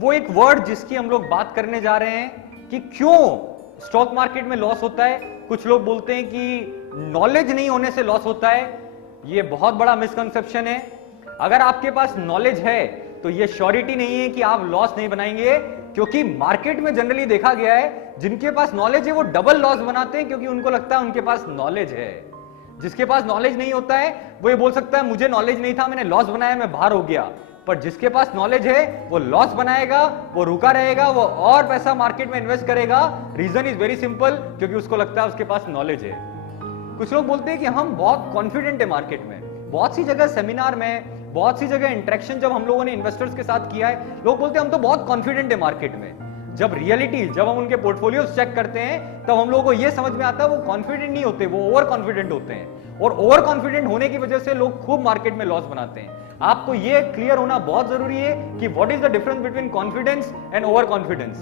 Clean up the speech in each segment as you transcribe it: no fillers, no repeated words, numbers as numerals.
वो एक वर्ड जिसकी हम लोग बात करने जा रहे हैं कि क्यों स्टॉक मार्केट में लॉस होता है। कुछ लोग बोलते हैं कि नॉलेज नहीं होने से लॉस होता है। ये बहुत बड़ा मिसकंसेप्शन है। अगर आपके पास नॉलेज है तो ये श्योरिटी नहीं है कि आप लॉस नहीं बनाएंगे, क्योंकि मार्केट में जनरली देखा गया है जिनके पास नॉलेज है वो डबल लॉस बनाते हैं, क्योंकि उनको लगता है उनके पास नॉलेज है। जिसके पास नॉलेज नहीं होता है वो ये बोल सकता है मुझे नॉलेज नहीं था, मैंने लॉस बनाया, मैं बाहर हो गया। पर जिसके पास नॉलेज है वो लॉस बनाएगा, वो रुका रहेगा, वो और पैसा मार्केट में इन्वेस्ट करेगा। रीजन इज वेरी सिंपल, क्योंकि उसको लगता है उसके पास नॉलेज है। कुछ लोग बोलते हैं कि हम बहुत कॉन्फिडेंट है मार्केट में। बहुत सी जगह सेमिनार में, बहुत सी जगह इंटरेक्शन जब हम लोगों ने इन्वेस्टर्स के साथ किया है, लोग बोलते हैं हम तो बहुत कॉन्फिडेंट है मार्केट में। जब रियलिटी, जब हम उनके पोर्टफोलियोज चेक करते हैं तब हम लोगों को यह समझ में आता है वो कॉन्फिडेंट नहीं होते, वो ओवर कॉन्फिडेंट होते हैं। और ओवर कॉन्फिडेंट होने की वजह से लोग खूब मार्केट में लॉस बनाते हैं। आपको ये क्लियर होना बहुत जरूरी है कि what is the difference between confidence and over confidence.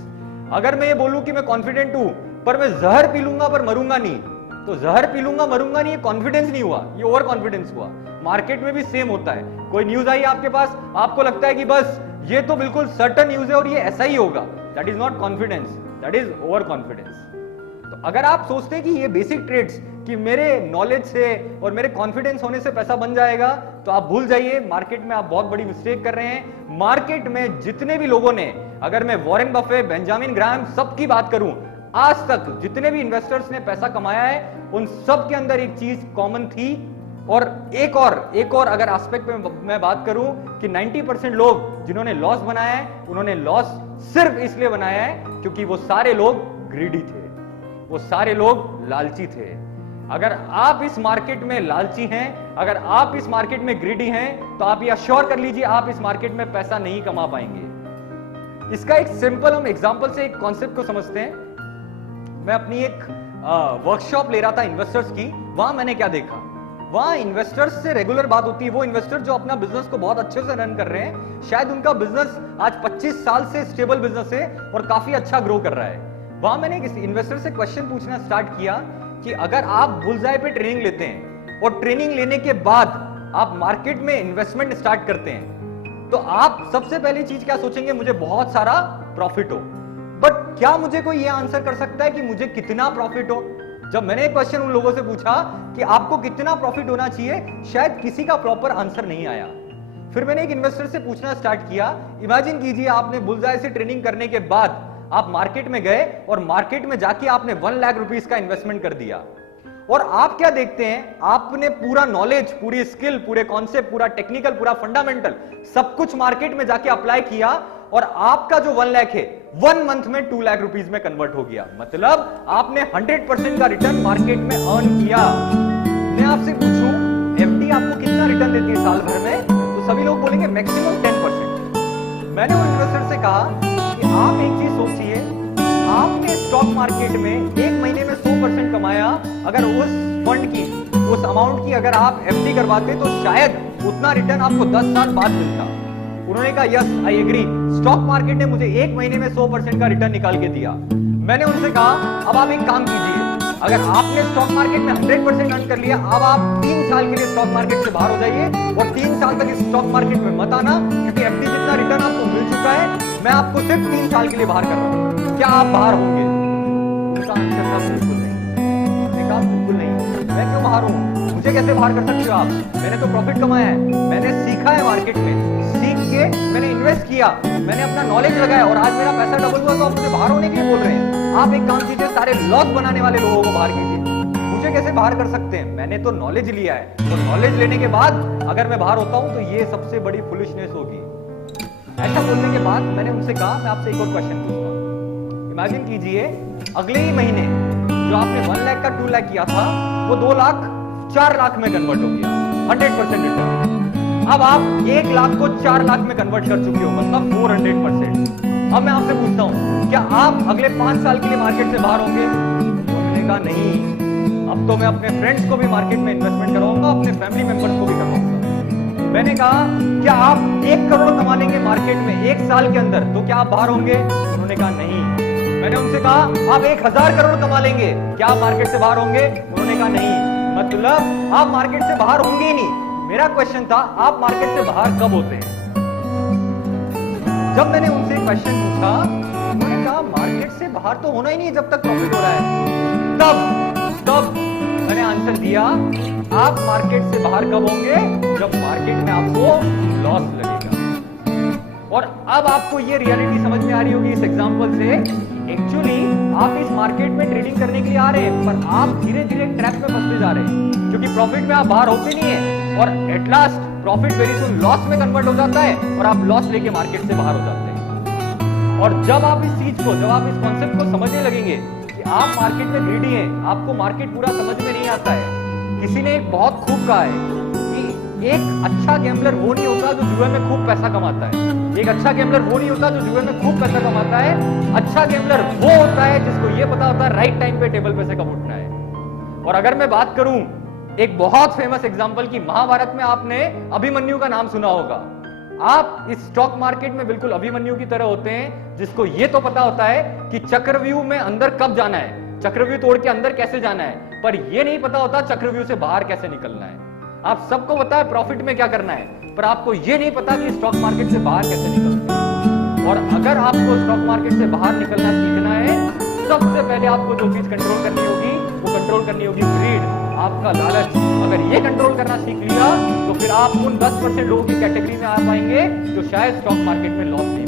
अगर मैं ये बोलूं कि मैं कॉन्फिडेंट हूं पर मैं जहर पी लूंगा पर मरूंगा नहीं, तो जहर पी लूंगा मरूंगा नहीं, ये कॉन्फिडेंस नहीं हुआ, ये ओवर कॉन्फिडेंस हुआ। मार्केट में भी सेम होता है। कोई न्यूज आई आपके पास, आपको लगता है कि बस ये तो बिल्कुल सर्टेन न्यूज है और ये ऐसा ही होगा, that is not confidence, that is over confidence. तो अगर आप सोचते हैं कि ये बेसिक ट्रेड्स कि मेरे नॉलेज से और मेरे कॉन्फिडेंस होने से पैसा बन जाएगा, तो आप भूल जाइए, मार्केट में आप बहुत बड़ी मिस्टेक कर रहे हैं। मार्केट में जितने भी लोगों ने, अगर मैं वॉरेन बफेट, बेंजामिन ग्राहम सबकी बात करूं, आज तक जितने भी इन्वेस्टर्स ने पैसा कमाया है उन सब के अंदर एक चीज कॉमन थी। और एक और अगर एस्पेक्ट में मैं बात करूं कि 90% लोग जिन्होंने लॉस बनाया है उन्होंने लॉस सिर्फ इसलिए बनाया है क्योंकि वो सारे लोग ग्रीडी थे, वो सारे लोग लालची थे। अगर आप इस मार्केट में लालची हैं, अगर आप इस मार्केट में ग्रीडी हैं, तो आप ये अश्योर कर लीजिए आप इस मार्केट में पैसा नहीं कमा पाएंगे। इसका एक सिंपल हम एग्जांपल से एक कॉन्सेप्ट को समझते हैं। मैं अपनी एक वर्कशॉप ले रहा था इन्वेस्टर्स की। वहां मैंने क्या देखा, वहां इन्वेस्टर्स से रेगुलर बात होती है। वो इन्वेस्टर जो अपना बिजनेस को बहुत अच्छे से रन कर रहे हैं, शायद उनका बिजनेस आज 25 साल से स्टेबल बिजनेस है और काफी अच्छा ग्रो कर रहा है। वहां मैंने किसी इन्वेस्टर से क्वेश्चन पूछना स्टार्ट किया कि अगर आप बुलजाई पे ट्रेनिंग लेते हैं और ट्रेनिंग लेने के बाद आप मार्केट में इन्वेस्टमेंट स्टार्ट करते हैं, तो आप सबसे पहली चीज क्या सोचेंगे, मुझे बहुत सारा प्रॉफिट हो। बट क्या मुझे कोई ये आंसर कर सकता है कि मुझे कितना प्रॉफिट हो? जब मैंने क्वेश्चन उन लोगों से पूछा कि आपको कितना प्रॉफिट होना चाहिए, शायद किसी का प्रॉपर आंसर नहीं आया। फिर मैंने एक इन्वेस्टर से पूछना स्टार्ट किया, इमेजिन कीजिए आपने बुलजाई से ट्रेनिंग करने के बाद आप मार्केट में गए और मार्केट में जाके आपने 1 लाख रुपीस का इन्वेस्टमेंट कर दिया, और आप क्या देखते हैं, आपने पूरा नॉलेज, पूरी स्किल, पूरे कॉन्सेप्ट, पूरा टेक्निकल, पूरा फंडामेंटल सब कुछ मार्केट में जाके अप्लाई किया और आपका जो 1 लाख है 1 मंथ में 2 लाख रुपीस में कन्वर्ट हो गया। मतलब आपने 100% का रिटर्न मार्केट में अर्न किया। मैं आपसे पूछूं एफडी आपको कितना रिटर्न देती है साल भर में, तो सभी लोग बोलेंगे मैक्सिमम 10%। मैंने उन इन्वेस्टर से कहा कि आप एक चीज सोचिए, आपने स्टॉक मार्केट में एक महीने में 100% कमाया, अगर उस फंड की, उस अमाउंट की अगर आप एफडी करवाते तो शायद उतना रिटर्न आपको 10 साल बाद मिलता। उन्होंने कहा yes I agree, stock market ने मुझे एक महीने में 100% का रिटर्न निकाल के दिया। मैंने उनसे कहा अब आप एक काम कीजिए, अगर आपने स्टॉक मार्केट में 100% अर्न कर लिया, अब आप 3 साल के लिए स्टॉक मार्केट से बाहर हो जाइए और 3 साल तक इस स्टॉक मार्केट में मत आना, क्योंकि एफडी जितना रिटर्न आपको मिल चुका है, मैं आपको सिर्फ 3 साल के लिए बाहर कर रहा हूं। क्या आप बाहर होंगे? उनका आंसर था बिल्कुल नहीं। मैंने कहा बिल्कुल नहीं, मैं क्यों बाहर हूं, मुझे कैसे बाहर कर सकते हो आप? मैंने तो प्रॉफिट कमाया है, मैंने सीखा है मार्केट में, सीख के मैंने इन्वेस्ट किया, मैंने अपना नॉलेज लगाया और आज मेरा पैसा डबल हुआ, तो आप मुझे बाहर होने के लिए बोल रहे हैं? आप एक काम कीजिए, सारे लॉस बनाने वाले लोगों को बाहर कीजिए। मुझे कैसे बाहर कर सकते हैं? मैंने तो नॉलेज लिया है, तो नॉलेज लेने के बाद अगर मैं बाहर होता हूं तो ये सबसे बड़ी फुलिशनेस होगी। ऐसा बोलने के बाद मैंने उनसे कहा मैं आपसे एक और क्वेश्चन पूछता हूं। इमेजिन कीजिए अगले ही महीने जो आपने 1 लाख का 2 लाख किया था वो 2 लाख 4 लाख में कन्वर्ट हो गया, 100% रिटर्न। अब आप 1 लाख को 4 लाख में कन्वर्ट कर चुके हो, मतलब 400%। अब मैं आपसे पूछता हूं, क्या आप अगले 5 साल के लिए मार्केट से बाहर होंगे? उन्होंने कहा नहीं, अब तो मैं अपने फ्रेंड्स को भी मार्केट में इन्वेस्टमेंट कराऊंगा, अपने फैमिली मेंबर्स को भी करवाऊंगा। मैंने कहा क्या आप 1 करोड़ कमा लेंगे मार्केट में 1 साल के अंदर, तो क्या आप बाहर होंगे? उन्होंने कहा नहीं। मैंने उनसे कहा आप 1000 करोड़ कमा लेंगे, क्या आप मार्केट से बाहर होंगे? उन्होंने कहा नहीं। मतलब आप मार्केट से बाहर होंगे ही नहीं। मेरा क्वेश्चन था, आप मार्केट से बाहर कब होते हैं? जब मैंने उनसे क्वेश्चन पूछा, उन्होंने कहा मार्केट से बाहर तो होना ही नहीं जब तक प्रॉफिट हो रहा है। तब मैंने आंसर दिया, आप मार्केट से बाहर कब होंगे? जब मार्केट में आपको लॉस लगेगा। और अब आपको ये रियलिटी समझ में आ रही होगी इस एग्जांपल से, एक्चुअली आप इस मार्केट में ट्रेडिंग करने के लिए आ रहे हैं, पर आप धीरे धीरे ट्रैप में फंसते जा रहे हैं, क्योंकि प्रॉफिट में आप बाहर होते नहीं है, और at last profit very soon loss में कन्वर्ट हो जाता है, और आप लॉस लेके मार्केट से बाहर हो जाते हैं। और जब आप इस चीज को, जब आप इस कॉन्सेप्ट को समझने लगेंगे कि आप मार्केट में ग्रीडी हैं, आपको मार्केट पूरा समझ में नहीं आता है। किसी ने एक बहुत खूब कहा है कि एक अच्छा गैम्बलर वो नहीं होता जो जुए में खूब पैसा कमाता है, एक अच्छा गैम्बलर वो नहीं होता जो जुए में खूब पैसा कमाता है, अच्छा गैम्बलर वो होता है जिसको ये पता होता है राइट टाइम पे टेबल पे से कब उठना है। और अगर मैं बात करूं एक बहुत फेमस एग्जांपल की, महाभारत में आपने अभिमन्यु का नाम सुना होगा। आप इस स्टॉक मार्केट में बिल्कुल अभिमन्यु की तरह होते हैं, जिसको ये तो पता होता है कि चक्रव्यूह में अंदर कब जाना है, चक्रव्यूह तोड़ के अंदर कैसे जाना है, पर यह नहीं पता होता चक्रव्यूह से बाहर कैसे निकलना है। आप सबको पता है प्रॉफिट में क्या करना है, पर आपको यह नहीं पता कि स्टॉक मार्केट से बाहर कैसे निकलना है। और अगर आपको स्टॉक मार्केट से बाहर निकलना सीखना है, सबसे पहले आपको जो चीज कंट्रोल करनी होगी वो कंट्रोल करनी होगी ग्रीड, आपका लालच। अगर ये कंट्रोल करना सीख लिया तो फिर आप उन 10% लोगों की कैटेगरी में आ पाएंगे जो शायद स्टॉक मार्केट में लॉस नहीं